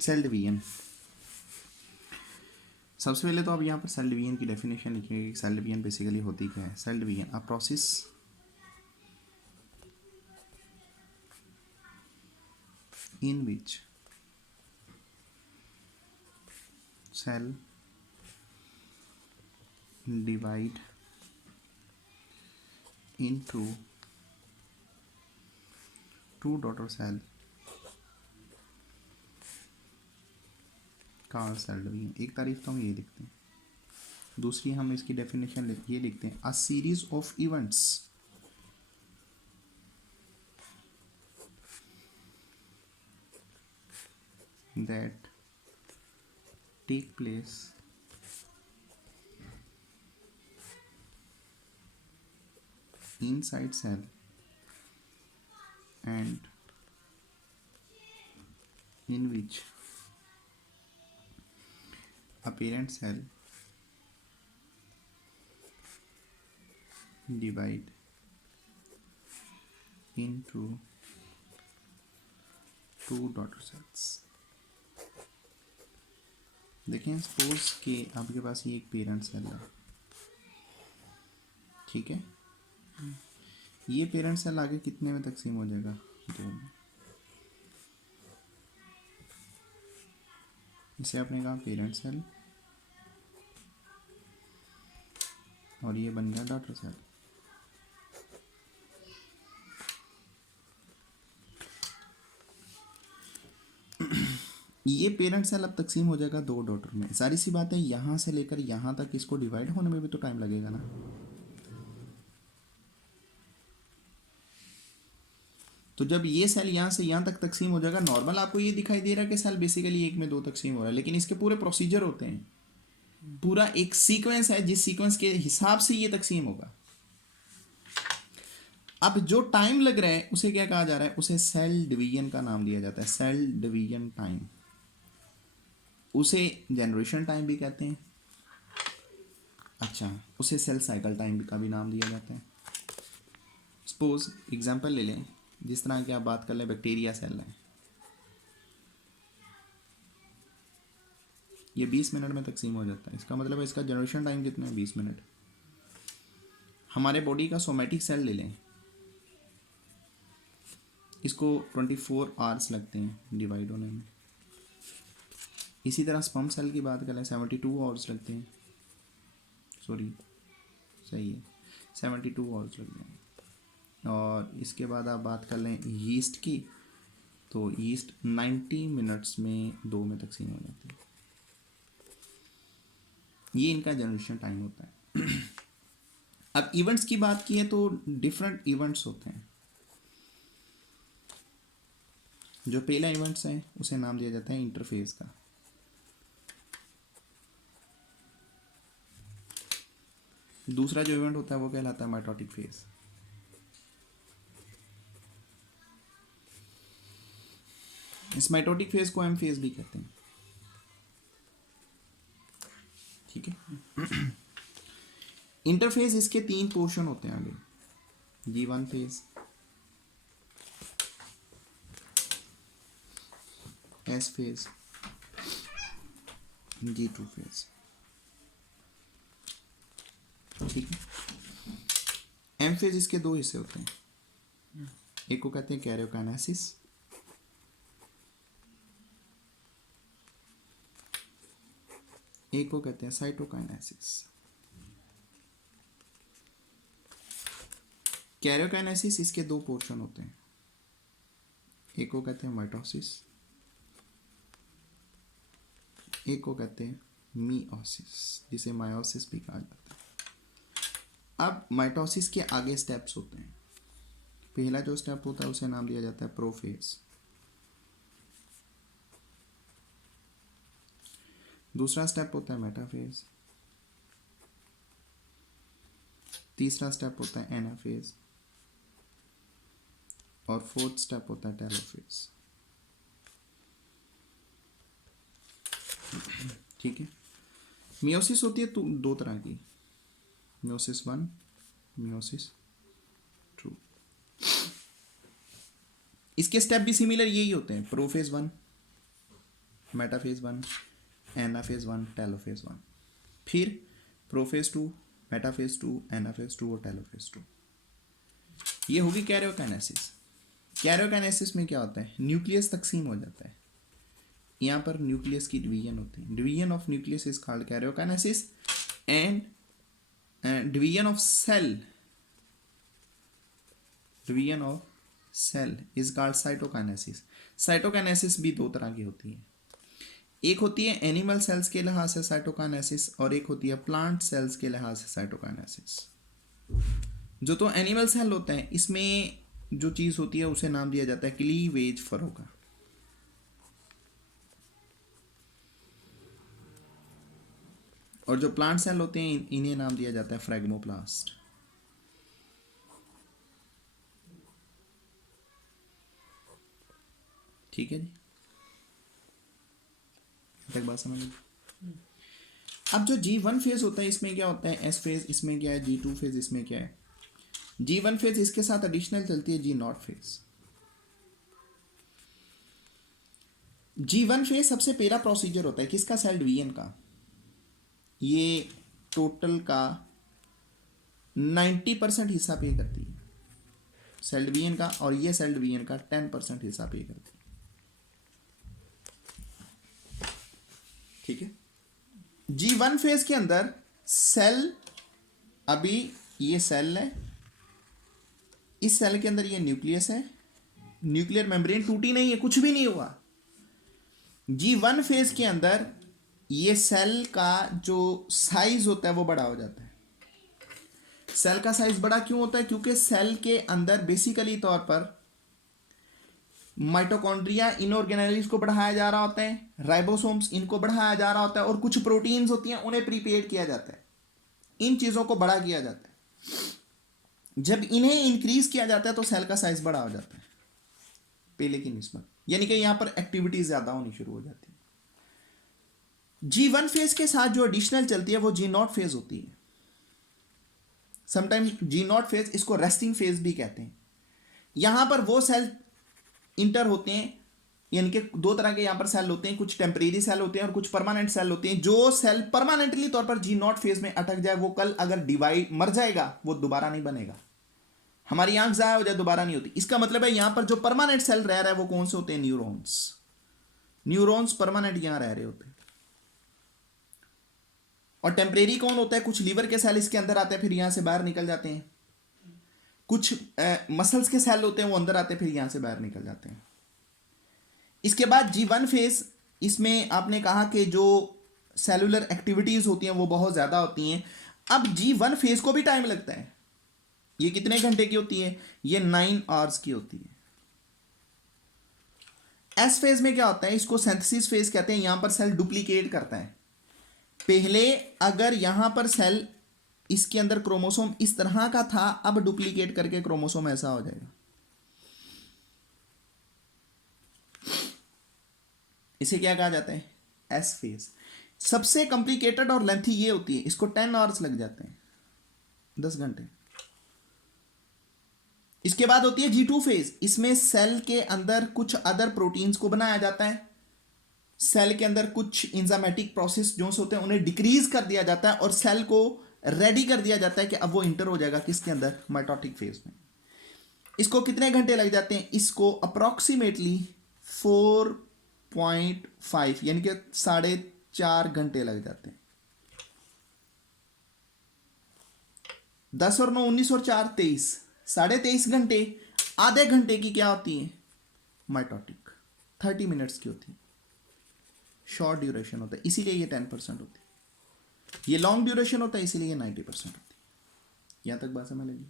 Cell division. सबसे पहले तो आप यहाँ पर सेल डिवीजन की डेफिनेशन लिखिएगा कि सेल डिवीजन बेसिकली होती क्या है। Cell division a process in which cell divide into two daughter cell का सेल डिवीजन। एक तारीफ तो हम ये लिखते हैं, दूसरी हम इसकी डेफिनेशन ये लिखते हैं, a series of events that take place inside cell and in which a parent cell divide into two daughter cells। देखें, सपोज कि आपके पास ये एक पेरेंट सेल है, ठीक है। ये पेरेंट सेल आगे कितने में तकसीम हो जाएगा? 2 में। इसे आपने कहा पेरेंट सेल और ये बन गया डॉटर सेल। ये पेरेंट सेल अब तकसीम हो जाएगा 2 डॉटर में। सारी सी बात है, यहाँ से लेकर यहाँ तक इसको डिवाइड होने में भी तो टाइम लगेगा ना। तो जब ये सेल यहाँ से यहाँ तक तकसीम हो जाएगा, नॉर्मल आपको ये दिखाई दे रहा है कि सेल बेसिकली 1 में 2 तकसीम हो रहा है, लेकिन इसके पूरे प्रोसीजर होते हैं, पूरा एक सीक्वेंस है जिस सीक्वेंस के हिसाब से ये तकसीम होगा। अब जो टाइम लग रहा है उसे क्या कहा जा रहा है? उसे सेल डिवीजन का नाम दिया जाता है, सेल डिवीजन टाइम। उसे जनरेशन टाइम भी कहते हैं। अच्छा, उसे सेल साइकिल टाइम का भी नाम दिया जाता है। सपोज एग्जांपल ले लें, जिस तरह की आप बात कर लें, बैक्टीरिया सेल है, ये 20 मिनट में तकसीम हो जाता है। इसका मतलब है इसका जनरेशन टाइम कितना है? 20 मिनट। हमारे बॉडी का सोमेटिक सेल ले लें, इसको 24 आवर्स लगते हैं डिवाइड होने में। इसी तरह स्पर्म सेल की बात करें, 72 आवर्स लगते हैं, सॉरी सही है, 72 आवर्स लगते हैं। और इसके बाद आप बात कर लें यीस्ट की, तो यीस्ट 90 मिनट्स में 2 में तकसीम हो जाती है। ये इनका जनरेशन टाइम होता है। अब इवेंट्स की बात की है तो डिफरेंट इवेंट्स होते हैं। जो पहला इवेंट्स है उसे नाम दिया जाता है इंटरफेस का। दूसरा जो इवेंट होता है वो कहलाता है माइटोटिक फेज। इस माइटोटिक फेज को एम फेज भी कहते हैं, ठीक है। इंटरफेज इसके 3 पोर्शन होते हैं आगे, G1 phase, S phase, G2 phase, ठीक है। एम फेज इसके 2 हिस्से होते हैं, एक को कहते हैं कैरियोकाइनेसिस, एक को कहते हैं साइटोकाइनेसिस। कैरियोकाइनेसिस इसके 2 पोर्शन होते हैं, एक को कहते हैं माइटोसिस, एक को कहते हैं मीओसिस, जिसे मायोसिस भी कहा जाता है। अब माइटोसिस के आगे स्टेप्स होते हैं। पहला जो स्टेप होता है उसे नाम दिया जाता है प्रोफेज, दूसरा स्टेप होता है मेटाफेज, तीसरा स्टेप होता है एनाफेज, और फोर्थ स्टेप होता है टेलोफेज, ठीक है। मियोसिस होती है 2 तरह की, मियोसिस 1, मियोसिस 2। इसके स्टेप भी सिमिलर यही होते हैं, प्रोफेज 1, मेटाफेज 1, एनाफेज 1, टेलोफेज 1, फिर प्रोफेज 2, मेटाफेज 2, एनाफेज 2 और टेलोफेज 2। ये होगी कैरियोकाइनेसिस। कैरियोकाइनेसिस में क्या होता है, न्यूक्लियस तकसीम हो जाता है, यहाँ पर न्यूक्लियस की डिवीजन होती है। Division of nucleus is called karyokinesis and division of cell is called cytokinesis. Cytokinesis भी दो तरह की होती है, एक होती है एनिमल सेल्स के लिहाज से साइटोकाइनेसिस और एक होती है प्लांट सेल्स के लिहाज से साइटोकाइनेसिस। जो तो एनिमल सेल होते हैं इसमें जो चीज़ होती है उसे नाम दिया जाता है क्लीवेज फरो का। और जो प्लांट सेल होते हैं इन्हें नाम दिया जाता है फ्रैग्मोप्लास्ट। ठीक है जी, तक बात समझ ली। अब जो G1 फेज होता है इसमें क्या होता है, S फेज इसमें क्या है, G2 फेज इसमें क्या है। G1 फेज इसके साथ एडिशनल चलती है G0 फेज। G1 फेज सबसे पहला प्रोसीजर होता है किसका, सेल डिवीजन का। ये टोटल का 90% हिस्सा पे करती है सेल डिवीजन का, और ये सेल डिवीजन का 10% हिस्सा पे करती है। ठीक है, G1 फेज के अंदर सेल, अभी ये सेल है, इस सेल के अंदर ये न्यूक्लियस है, न्यूक्लियर मेम्ब्रेन टूटी नहीं है, कुछ भी नहीं हुआ। G1 फेज के अंदर ये सेल का जो साइज होता है वो बड़ा हो जाता है। सेल का साइज बड़ा क्यों होता है, क्योंकि सेल के अंदर बेसिकली तौर पर माइटोकॉन्ड्रिया इनऑर्गेनाइल्स को बढ़ाया जा रहा होता है, राइबोसोम्स इनको बढ़ाया जा रहा होता है, और कुछ प्रोटीन्स होती हैं उन्हें प्रिपेयर किया जाता है। इन चीज़ों को बड़ा किया जाता है। जब इन्हें इंक्रीज किया जाता है तो सेल का साइज बड़ा हो जाता है पहले की निस्बत, यानी कि यहां पर एक्टिविटी ज़्यादा होनी शुरू हो जाती है। G1 फेज के साथ जो एडिशनल चलती है वो G0 फेज होती है। समटाइम्स G0 फेज, इसको रेस्टिंग फेज भी कहते हैं। यहां पर वो सेल इंटर होते हैं, यानी कि दो तरह के यहां पर सेल होते हैं, कुछ टेम्परेरी सेल होते हैं और कुछ परमानेंट सेल होते हैं। जो सेल परमानेंटली तौर पर G0 फेज में अटक जाए वो कल अगर डिवाइड मर जाएगा वो दोबारा नहीं बनेगा। हमारी आंख जाया हो जाए दोबारा नहीं होती। इसका मतलब है यहां पर जो परमानेंट सेल रह रहा है वो कौन से होते हैं, न्यूरॉन्स। न्यूरॉन्स परमानेंट यहां रह रहे होते हैं। और टेम्परेरी कौन होता है, कुछ लीवर के सेल इसके अंदर आते हैं फिर यहां से बाहर निकल जाते हैं, कुछ मसल्स के सेल होते हैं वो अंदर आते हैं फिर यहां से बाहर निकल जाते हैं। इसके बाद G1 फेज, इसमें आपने कहा कि जो सेलुलर एक्टिविटीज होती हैं वो बहुत ज्यादा होती हैं। अब G1 फेज को भी टाइम लगता है। ये कितने घंटे की होती है, ये 9 आवर्स की होती है। एस फेज में क्या होता है, इसको सिंथेसिस फेज कहते हैं। यहां पर सेल डुप्लीकेट करता है। पहले अगर यहां पर सेल, इसके अंदर क्रोमोसोम इस तरह का था, अब डुप्लीकेट करके क्रोमोसोम ऐसा हो जाएगा। इसे क्या कहा जाता है, एस फेज। सबसे कॉम्प्लिकेटेड और लेंथी ये होती है, इसको 10 आवर्स लग जाते हैं, 10 घंटे। इसके बाद होती है G2 फेज। इसमें सेल के अंदर कुछ अदर प्रोटीन्स को बनाया जाता है। सेल के अंदर कुछ इंजामेटिक प्रोसेस जो होते हैं उन्हें डिक्रीज कर दिया जाता है और सेल को रेडी कर दिया जाता है कि अब वो इंटर हो जाएगा किसके अंदर, माइटोटिक फेज में। इसको कितने घंटे लग जाते हैं, इसको अप्रोक्सीमेटली 4.5 यानी कि 4.5 घंटे लग जाते हैं। 10 और 9 19 और 4 23, 23.5 घंटे। आधे घंटे की क्या होती है, माइटोटिक 30 मिनट्स की होती है। शॉर्ट ड्यूरेशन होता है इसीलिए ये 10% होती है। ये लॉन्ग ड्यूरेशन होता है इसीलिए ये 90% होती है। यहां तक बात समझ लगी।